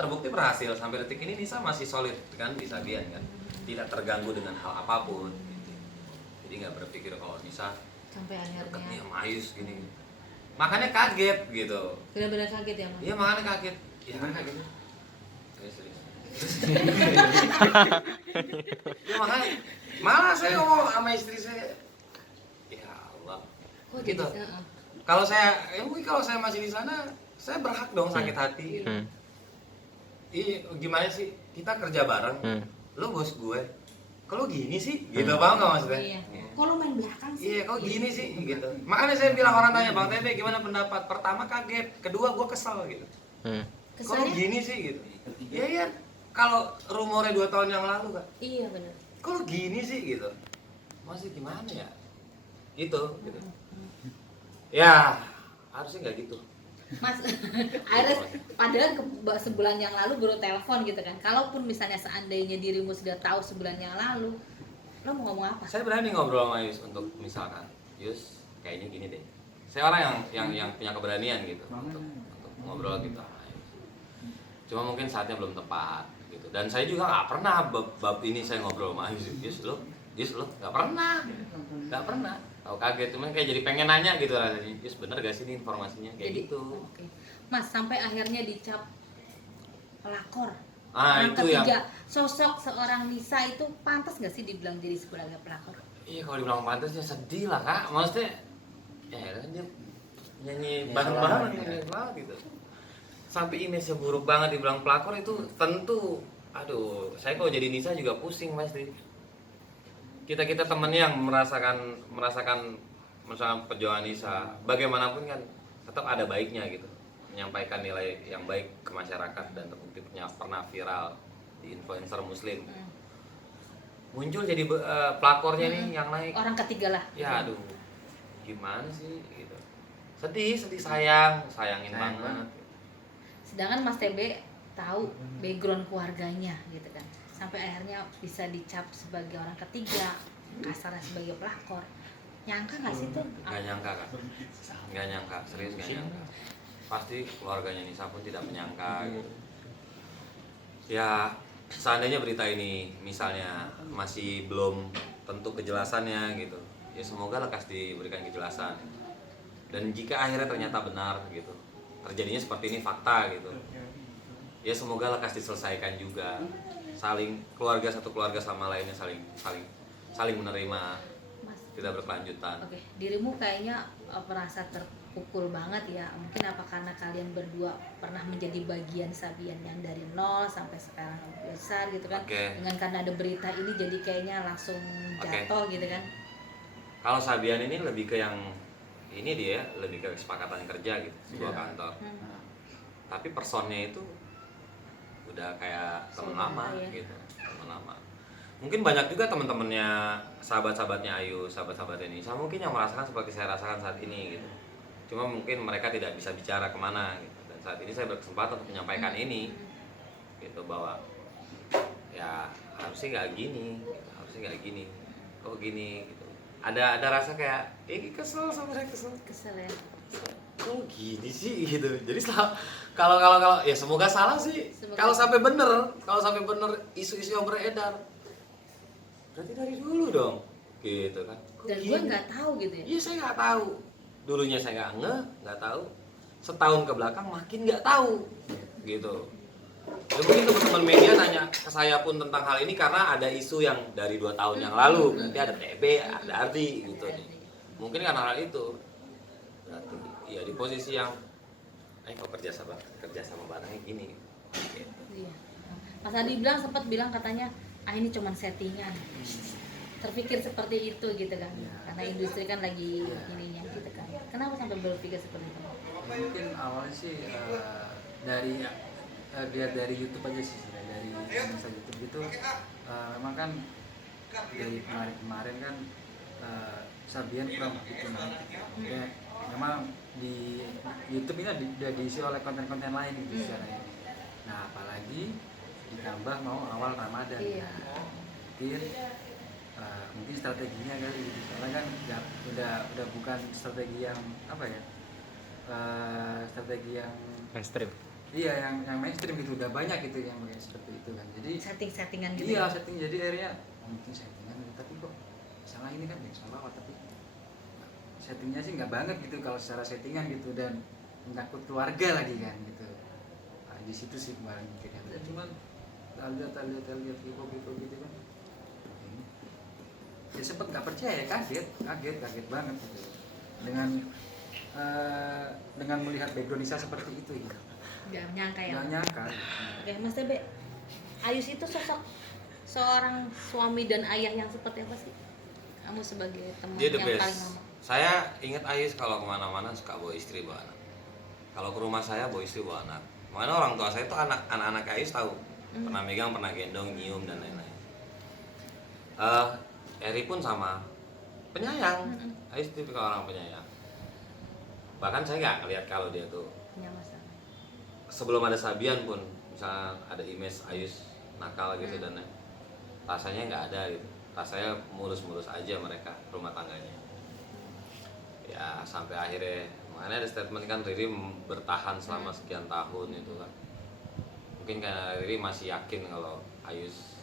terbukti berhasil sampai detik ini Nisa masih solid kan di Sabian kan, tidak terganggu dengan hal apapun gitu. Jadi nggak berpikir kalau Nisa sampai deket nih akhirnya sama Ayus gini, makanya kaget gitu. benar-benar kaget ya Mas? Iya makanya kaget, ya kaget gitu. Serius. Ya makanya malah saya ngomong sama istri saya, ya Allah, Kok gitu. jadi Kalau saya, mungkin kalau saya masih di sana, saya berhak dong sakit hati. Iya, gimana sih? Kita kerja bareng, lo bos gue, kalau gini sih, gitu paham nggak maksudnya? Iya. Kok lo main belakang sih? Iya, kok gini sih, gitu. Makanya saya bilang orang tanya Bang Tebe gimana pendapat? Pertama kaget, kedua gue kesel gitu. Kok lo gini sih, gitu? Iya iya, kalau rumornya 2 tahun yang lalu kan, Iya benar. kok lo gini sih, gitu. Maksudnya gimana ya? Gitu. Ya, harusnya nggak gitu. Mas, akhirnya padahal sebulan yang lalu baru telepon gitu kan. Kalaupun misalnya seandainya dirimu sudah tahu sebulan yang lalu, lo mau ngomong apa? Saya berani ngobrol sama Yus untuk misalkan, Yus kayaknya gini deh. Saya orang yang punya keberanian gitu untuk ngobrol gitu sama Yus. Cuma mungkin saatnya belum tepat gitu. Dan saya juga nggak pernah bab ini saya ngobrol sama Yus lo nggak pernah. Tahu kaget, cuman kayak jadi pengen nanya gitu rasanya. Yus bener gak sih ini informasinya kayak Jadi, gitu. okay. Mas sampai akhirnya dicap pelakor. Yang ketiga, sosok seorang Nisa itu pantas nggak sih dibilang jadi sebagai pelakor? Iya kalau dibilang pantas ya sedih lah kak. Maksudnya ya kan dia nyanyi bareng-bareng gitu. Sampai image-nya buruk banget dibilang pelakor itu tentu. Aduh, saya kalau jadi Nisa juga pusing pasti. Kita temen yang merasakan perjuangan Nisa, bagaimanapun kan tetap ada baiknya gitu, menyampaikan nilai yang baik ke masyarakat dan terbukti pernah viral di influencer muslim. Muncul jadi pelakornya nih yang naik orang ketiga lah. ya. Aduh, gimana sih gitu, sedih sayangin banget. Sedangkan Mas TB tahu background keluarganya gitu kan, sampai akhirnya bisa dicap sebagai orang ketiga, kasarnya sebagai pelakor. Nyangka nggak sih tuh? Nggak nyangka kak, serius nggak nyangka. Pasti keluarganya Nisa pun tidak menyangka gitu. Ya seandainya berita ini misalnya masih belum tentu kejelasannya gitu, ya semoga lekas diberikan kejelasan. Dan jika akhirnya ternyata benar gitu, terjadinya seperti ini fakta gitu, ya semoga lekas diselesaikan juga. Satu keluarga sama lainnya saling menerima, tidak berkelanjutan. Oke, dirimu kayaknya merasa terpukul banget ya. Mungkin apa karena kalian berdua pernah menjadi bagian Sabian yang dari nol sampai sekarang besar gitu kan. Dengan karena ada berita ini jadi kayaknya langsung jatuh gitu kan. Kalau Sabian ini lebih ke yang ini dia lebih ke kesepakatan kerja gitu, sebuah kantor. Tapi personnya itu udah kayak teman lama gitu, teman lama. Mungkin banyak juga teman-temannya, sahabat-sahabatnya Ayu, sahabat-sahabatnya Nisa mungkin yang merasakan seperti saya rasakan saat ini gitu. Cuma mungkin mereka tidak bisa bicara kemana gitu. Dan saat ini saya berkesempatan untuk menyampaikan ini gitu, bahwa ya harusnya nggak gini, kok gini gitu. Ada rasa kayak kesel sama saya, kesel ya. Kok gini sih gitu. Jadi kalau ya semoga salah sih. Kalau sampai bener isu-isu yang beredar, berarti dari dulu dong gitu kan. Dan gue nggak tahu gitu ya. Iya saya nggak tahu. Dulunya saya nggak tahu. Setahun ke belakang makin nggak tahu gitu. Dan mungkin teman-teman media nanya ke saya pun tentang hal ini karena ada isu yang dari 2 tahun yang lalu. Berarti ada TB, ada Ardi gitu nih. Mungkin karena hal itu. Berarti ya di posisi yang kok kerja sama barangnya gini gitu. Iya. Mas Adi sempat bilang katanya ini cuman settingan. Terpikir seperti itu gitu kan. Karena industri kan lagi ininya gitu kan. Kenapa sampai berpikir seperti itu? Mungkin awalnya sih dari YouTube aja sih, dari masa YouTube gitu. Memang kan dari kemarin kan Sabian kurang begitu naik. Ya, memang di YouTube ini udah diisi oleh konten-konten lain gitu secara. Nah apalagi ditambah mau awal Ramadan. Mungkin strateginya kali gitu. Karena kan udah bukan strategi yang apa ya, strategi yang ekstrim Iya, yang mainstream gitu udah banyak gitu yang kayak seperti itu kan. Jadi settingan gitu. Iya, ya? setting jadi akhirnya mungkin settingan gitu, tapi kok salah ini kan ya salah tapi settingnya sih nggak banget gitu kalau secara settingan gitu dan menyangkut keluarga lagi kan gitu. Nah, di situ sih kemarin mikirnya. Ya, cuman lihat gitu kan. Ya sempet nggak percaya, kaget banget gitu. Dengan melihat background Nisa seperti itu gitu. Gak nyangka ya. Nggak nyangka. Oke, Mas Tebe, Ayus itu sosok seorang suami dan ayah yang seperti apa sih? Kamu sebagai teman Dia the yang best. paling lama. Saya ingat Ayus kalau kemana-mana suka bawa istri bawa anak. Kalau ke rumah saya bawa istri bawa anak. Mana orang tua saya itu anak-anak Ayus tahu. Pernah megang, pernah gendong, nyium dan lain-lain. Eri pun sama, penyayang. Ayus tipikal orang penyayang. Bahkan saya nggak ngeliat kalau dia tuh Punya masalah. sebelum ada Sabian pun, misalnya ada image Ayus nakal gitu dan rasanya nggak ada gitu. Rasanya mulus-mulus aja mereka rumah tangganya. Ya sampai akhirnya, makanya ada statement kan Riri bertahan selama sekian tahun itu kan. Mungkin karena Riri masih yakin kalau Ayus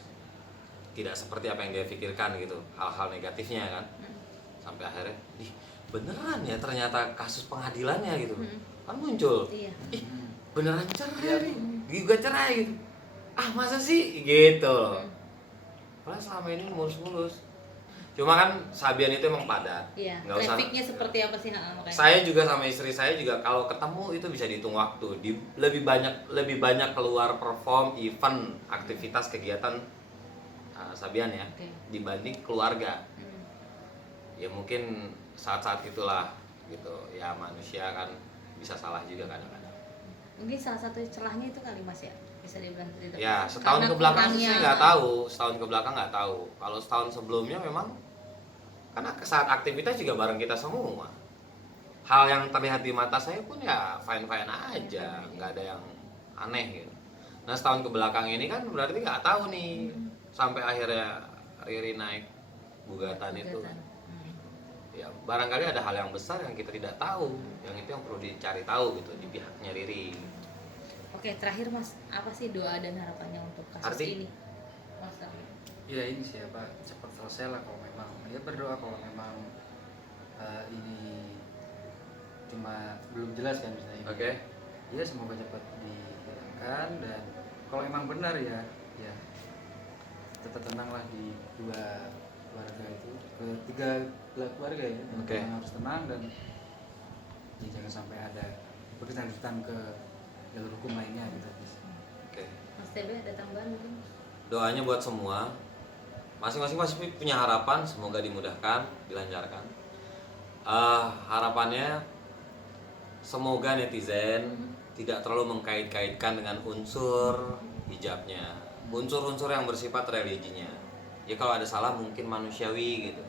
tidak seperti apa yang dia pikirkan gitu, hal-hal negatifnya kan. Sampai akhirnya, beneran ya ternyata kasus pengadilannya gitu kan muncul. Iya. Beneran cerai nih, juga cerai gitu. Ah masa sih gitu. Padahal selama ini mulus-mulus. Cuma kan Sabian itu emang padat. Iya. Nggak usah. Trafficnya seperti apa sih makanya? Saya juga sama istri saya juga kalau ketemu itu bisa dihitung waktu. Lebih banyak keluar perform, event, aktivitas, kegiatan Sabian ya, dibanding keluarga. Ya mungkin saat-saat itulah gitu. Ya manusia kan bisa salah juga kadang-kadang. Mungkin salah satu celahnya itu kali Mas ya, bisa dibilang cerita. Ya setahun Karena ke belakang sih kurangnya- saya nggak tahu. Setahun ke belakang nggak tahu. Kalau setahun sebelumnya memang karena saat aktivitas juga bareng kita semua. Hal yang terlihat di mata saya pun ya fine-fine aja, nggak ada yang aneh gitu. Nah setahun ke belakang ini kan berarti nggak tahu nih sampai akhirnya Riri naik gugatan itu. Ya barangkali ada hal yang besar yang kita tidak tahu, yang itu yang perlu dicari tahu gitu di pihaknya Riri. Oke, terakhir Mas, apa sih doa dan harapannya untuk kasus Arti? ini? Mas, Ya ini sih apa cepat selesai lah kalau memang ya berdoa kalau memang ini cuma belum jelas kan misalnya. Oke. Ya semoga cepat dihilangkan dan kalau memang benar ya tetap tenanglah di dua keluarga itu, ketiga belah keluarga ya. Oke. Harus tenang dan ya, jangan sampai ada berkelanjutan ke jalur hukum lainnya gitu. Oke. Mas TB ada tambahan mungkin? Doanya buat semua, masing-masing pasti punya harapan, semoga dimudahkan, dilancarkan. Harapannya semoga netizen tidak terlalu mengkait-kaitkan dengan unsur hijabnya, unsur-unsur yang bersifat religinya. Ya kalau ada salah mungkin manusiawi gitu.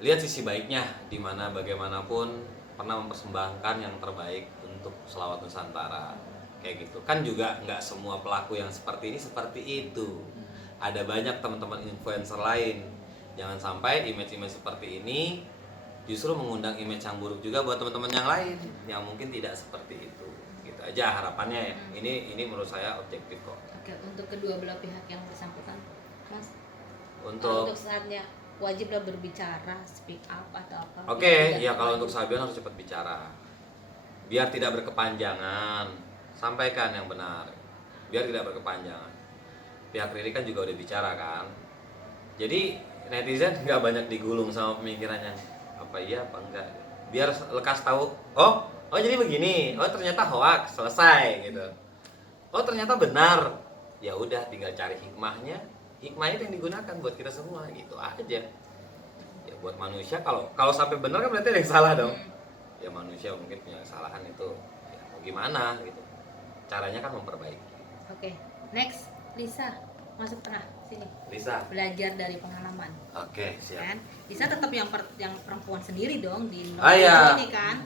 Lihat sisi baiknya, di mana bagaimanapun pernah mempersembahkan yang terbaik untuk selawat Nusantara. Kayak gitu kan juga nggak semua pelaku yang seperti ini seperti itu. Ada banyak teman-teman influencer lain. Jangan sampai image-image seperti ini justru mengundang image yang buruk juga buat teman-teman yang lain yang mungkin tidak seperti itu. Gitu aja harapannya ya. Ini menurut saya objektif kok. Oke, untuk kedua belah pihak yang bersangkutan, Mas. Untuk saatnya wajiblah berbicara, speak up atau apa. Oke, ya kalau untuk Sabian harus cepat bicara. Biar tidak berkepanjangan. Sampaikan yang benar. Biar tidak berkepanjangan. Pihak Riri kan juga udah bicara kan. Jadi netizen nggak banyak digulung sama pemikirannya. Apa iya apa enggak. Biar lekas tahu, oh jadi begini. Oh ternyata hoax, selesai gitu. Oh ternyata benar. Ya udah tinggal cari hikmahnya. Hikmahnya itu yang digunakan buat kita semua gitu aja. Ya buat manusia kalau sampai benar kan berarti ada yang salah dong. Ya manusia mungkin punya kesalahan itu. Ya mau gimana gitu. Caranya kan memperbaiki. Oke, next Lisa, masuk tengah sini. Lisa. Belajar dari pengalaman. Oke, siap. Kan? Lisa tetap yang perempuan sendiri dong di Ah, iya. ini kan.